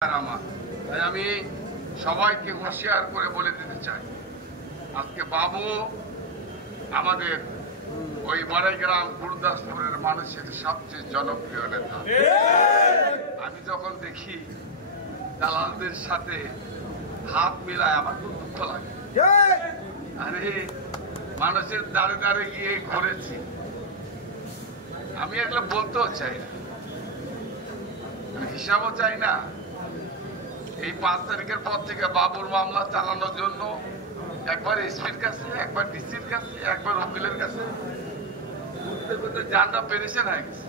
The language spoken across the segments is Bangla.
তাই আমি সবাইকে হুঁশিয়ার করে বলে দিতে চাই, আজকে বাবু আমাদের ওই বাড়াইগ্রাম গুরুদাসপুরের মানুষের সবচেয়ে জনপ্রিয় নেতা। আমি যখন দেখি দালালদের সাথে হাত মিলায় আমার খুব দুঃখ লাগে। আরে মানুষের দাঁড়ে দাঁড়ে গিয়ে ঘুরেছি, আমি এগুলো বলতেও চাই না, হিসাবও চাই না। এই 5 তারিখের পর থেকে বাবুর মামলা চালানোর জন্য একবার এসপির কাছে, একবার ডিসির কাছে, একবার উকিলের কাছে ঘুরতে ঘুরতে জানটা পেরেছেন হয়ে গেছে।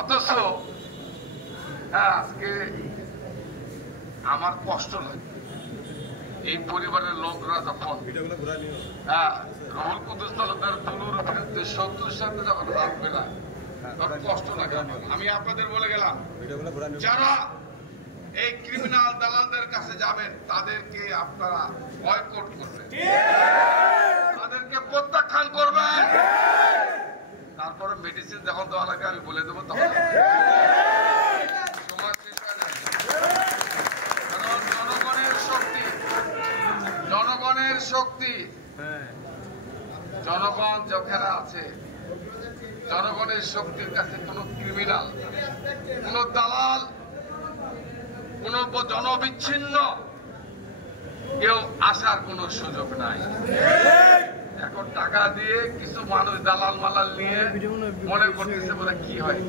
অথচ আজকে আমার কষ্ট লাগে এই পরিবারের লোকরা যখন রুহুল কুদ্দুস তালুকদার তনুর বিরুদ্ধে 70 সালে যখন হাত মেলায় তখন কষ্ট লাগে। আমি আপনাদের বলে গেলাম, যারা এই ক্রিমিনাল দালালদের কাছে যাবেন তাদেরকে আপনারা বয়কট করবেন, তাদেরকে প্রত্যাখ্যান করবেন। তারপরে মেডিসিন যখন দেওয়া লাগে আমি বলে দেবো, তখন সময় শেষ হয়ে যাবে। কারণ জনগণের শক্তি জনগণ যেখানে আছে, জনগণের শক্তির কাছে কোন ক্রিমিনাল, কোন দালাল, কোন জনবিচ্ছিন্ন কেউ আসার কোন সুযোগ নাই। এখন টাকা দিয়ে কিছু মানুষ দালাল মালাল নিয়ে মনে করতেছে বলে কি হয়।